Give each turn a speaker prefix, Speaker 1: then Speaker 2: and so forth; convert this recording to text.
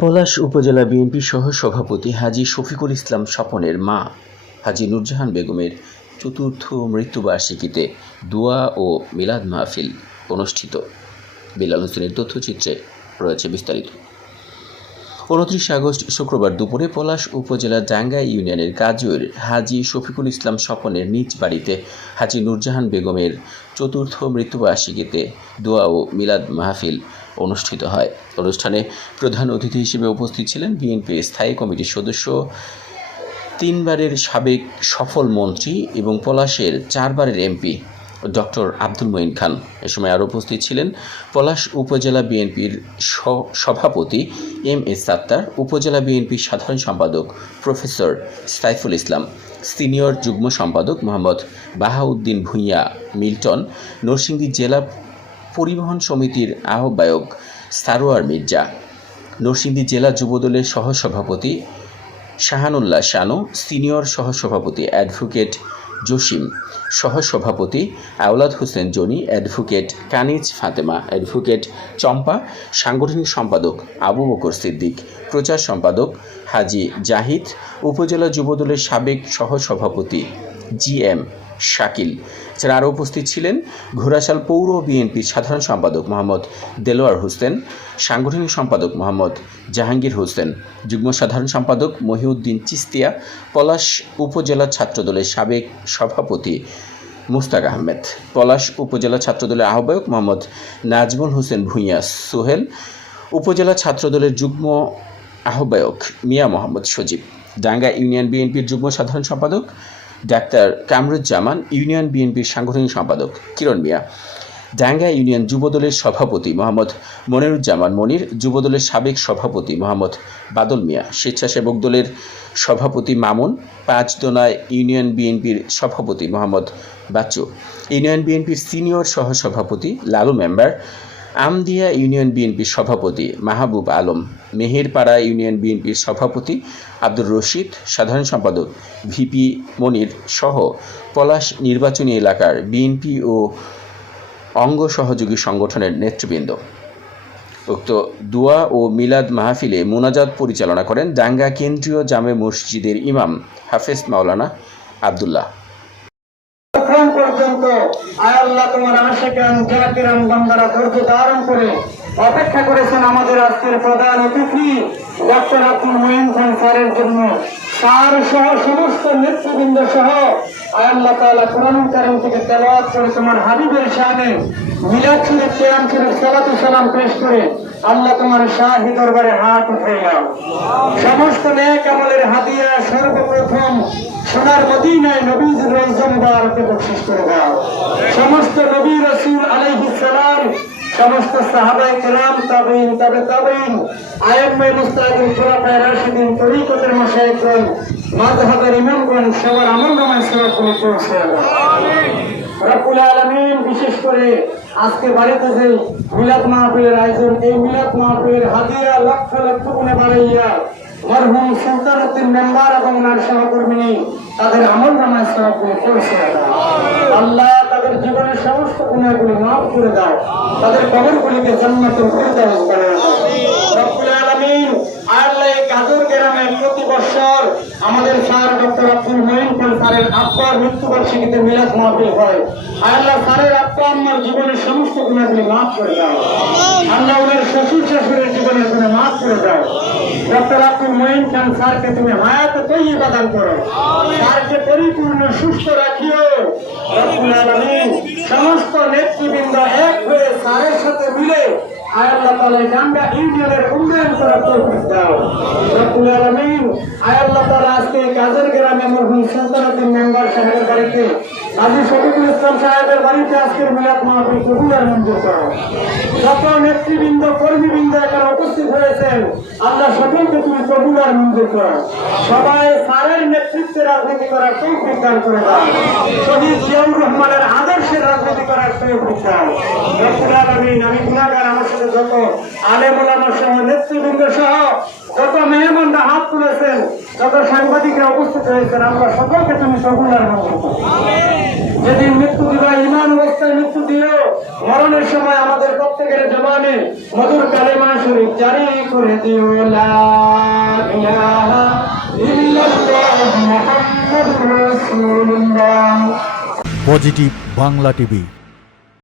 Speaker 1: পলাশ উপজেলা বিএনপি সহ সভাপতি হাজি শফিকুল ইসলাম স্বপনের মা, হাজি নুরজাহান বেগমের চতুর্থ মৃত্যুবার্ষিকীতে দোয়া ও মিলাদ মাহফিল অনুষ্ঠিত। বিলাল হোসেনের তথ্যচিত্রে রয়েছে বিস্তারিত। উনত্রিশে আগস্ট শুক্রবার দুপুরে পলাশ উপজেলা ডাঙ্গা ইউনিয়নের কাজুর হাজী শফিকুল ইসলাম স্বপনের নিজ বাড়িতে হাজী নুরজাহান বেগমের চতুর্থ মৃত্যুবার্ষিকীতে দোয়া ও মিলাদ মাহফিল অনুষ্ঠিত হয়। অনুষ্ঠানে প্রধান অতিথি হিসেবে উপস্থিত ছিলেন বিএনপির স্থায়ী কমিটির সদস্য, তিনবারের সাবেক সফল মন্ত্রী এবং পলাশের চারবারের এমপি ডক্টর আব্দুল মঈন খান। এ সময় আরও উপস্থিত ছিলেন পলাশ উপজেলা বিএনপির সভাপতি এম এস সাত্তার উপজেলা বিএনপির সাধারণ সম্পাদক প্রফেসর সাইফুল ইসলাম, সিনিয়র যুগ্ম সম্পাদক মোহাম্মদ বাহাউদ্দিন ভূঁইয়া মিল্টন, নরসিংদী জেলা পরিবহন সমিতির আহ্বায়ক সারোয়ার মির্জা, নরসিংদী জেলা যুবদলের সহসভাপতি শাহানুল্লাহ শানু, সিনিয়র সহসভাপতি অ্যাডভোকেট জসিম, সহসভাপতি আওলাদ হোসেন জনি, অ্যাডভোকেট কানিজ ফাতেমা, অ্যাডভোকেট চম্পা, সাংগঠনিক সম্পাদক আবু বকর সিদ্দিক, প্রচার সম্পাদক হাজি জাহিদ, উপজেলা যুবদলের সাবেক সহসভাপতি জি এম শাকিল এছাড়া আরও উপস্থিত ছিলেন ঘোড়াশাল পৌর বিএনপির সাধারণ সম্পাদক মোহাম্মদ দেলোয়ার হোসেন, সাংগঠনিক সম্পাদক মোহাম্মদ জাহাঙ্গীর হোসেন, যুগ্ম সাধারণ সম্পাদক মহিউদ্দিন চিস্তিয়া, পলাশ উপজেলা ছাত্রদলের সাবেক সভাপতি মুস্তাক আহমেদ, পলাশ উপজেলা ছাত্রদলের আহ্বায়ক মোহাম্মদ নাজমুল হোসেন ভূঁইয়া সোহেল, উপজেলা ছাত্রদলের যুগ্ম আহ্বায়ক মিয়া মোহাম্মদ সজীব, ডাঙ্গা ইউনিয়ন বিএনপির যুগ্ম সাধারণ সম্পাদক ডাক্তার কামরুজ্জামান, ইউনিয়ন বিএনপির সাংগঠনিক সম্পাদক কিরণ মিয়া ডাঙ্গা ইউনিয়ন যুবদলের সভাপতি মোহাম্মদ মনিরুজ্জামান মনির, যুবদলের সাবেক সভাপতি মোহাম্মদ বাদল মিয়া, স্বেচ্ছাসেবক দলের সভাপতি মামুন, পাঁচদোনায় ইউনিয়ন বিএনপির সভাপতি মোহাম্মদ বাচ্চু। ইউনিয়ন বিএনপির সিনিয়র সহসভাপতি লালু মেম্বার আমদিয়া ইউনিয়ন বিএনপির সভাপতি মাহবুব আলম, মেহেরপাড়া ইউনিয়ন বিএনপির সভাপতি আব্দুর রশিদ, সাধারণ সম্পাদক ভিপি মনির সহ পলাশ নির্বাচনী এলাকার বিএনপি ও অঙ্গ সহযোগী সংগঠনের নেতৃবৃন্দ। উক্ত দোয়া ও মিলাদ মাহফিলে মোনাজাত পরিচালনা করেন ডাঙ্গা কেন্দ্রীয় জামে মসজিদের ইমাম হাফেজ মাওলানা আবদুল্লাহ।
Speaker 2: আল্লাহ তোমার বান্দারা ধৈর্য ধারণ করে অপেক্ষা করেছেন আমাদের আজকের প্রধান অতিথি ডক্টর আব্দুল মঈন খান স্যারের জন্য। স্যার সহ সমস্ত নেতৃবৃন্দ সহ আয় আল্লাহ কোরআন কারীম থেকে করে তোমার হাবিবের আল্লাহ তোমার হাত উঠে সমস্ত হাদিয়া সর্বপ্রথম সোনার মদিনায় নবীজ রোজম বারকে বকশিস করে দাও। সমস্ত নবী রসুল আলাইহিস সালাম, সমস্ত সাহাবায়ে কেরাম তাবেইন তাবে তাবেইন আয়াম্মে মুস্তাকিম, খুলাফায়ে রাশিদিন, তরিকতের মাশায়েখগণ মাযহাবের ইমামগণ সবার আমল নামায় সওয়াব করে পৌঁছে রব্বুল বিশেষ করে আজকে বাড়িতে যে মিলাদ মাহফিলের আয়োজন, এই মিলাদ মাহফিলের হাদিয়া লক্ষ লক্ষ গুণে বাড়াইয়া মরহুম সুলতান মেম্বার এবং ওনার সহকর্মী তাদের আমল নামায় পৌঁছে আল্লাহ। তাদের জীবনের সমস্ত গুণাগুলি মাফ করে দাও। তাদের কবরগুলিকে জান্নাতের ফেরদাউস করে দাও। রব্বুল আলামিন আল্লাহ কাজুর গাজর গ্রামে প্রতি বছর আমাদের স্যার ডক্টর আব্দুল স্যারের আব্বার মৃত্যুবার্ষিকীতে মিলাদ মাহফিল হয়। আল্লাহ স্যারের আব্বা আম্মার জীবনের সমস্ত গুণাগুলি মাফ করে দাও। আল্লাহ ওনার শ্বশুর শাশুড়ির জীবনের গুণে মাফ করে দাও। ডক্টর আব্দুল মঈন খান স্যারকে তুমি হায়াত তৈবা দান করো। স্যারকে পরিপূর্ণ সুস্থ রাখিও। সমস্ত নেতৃবৃন্দ এক হয়ে স্যারের সাথে মিলে আয় আল্লাহ তাআলা ইউনিয়নের উন্নয়ন করার তৌফিক দাও। রব্বুল আলামিন আয় আল্লাহ আজকে আজি শফিকুল বাড়িতে আজকের মিলাদ মাহফিল কবুল মঞ্জুর করো। যত নেতৃবৃন্দ, কর্মীবৃন্দ এখানে উপস্থিত হয়েছেন। আল্লাহ সকলকে তুমি কবুল আর মঞ্জুর করো। সবাই স্যারের নেতৃত্বে রাজনীতি করার তৌফিক দান করে দাও। রহমানের আদর্শের রাজনীতি করার তৌফিক দাও। রব্বুল আমি গুনাহগার আমার যত আলেম সহ নেতৃবৃন্দ সহ, যত মেহমানরা হাত তুলেছেন, যত সাংবাদিকরা উপস্থিত হয়েছেন, আমরা সকলকে তুমি সকলের যেদিন মৃত্যু দিবা ইমান অবস্থায় মৃত্যু দিও। মরণের সময় আমাদের প্রত্যেকের জবানে মধুর কালেমা শরীফ জারি করে দিও।
Speaker 3: Positive Bangla TV.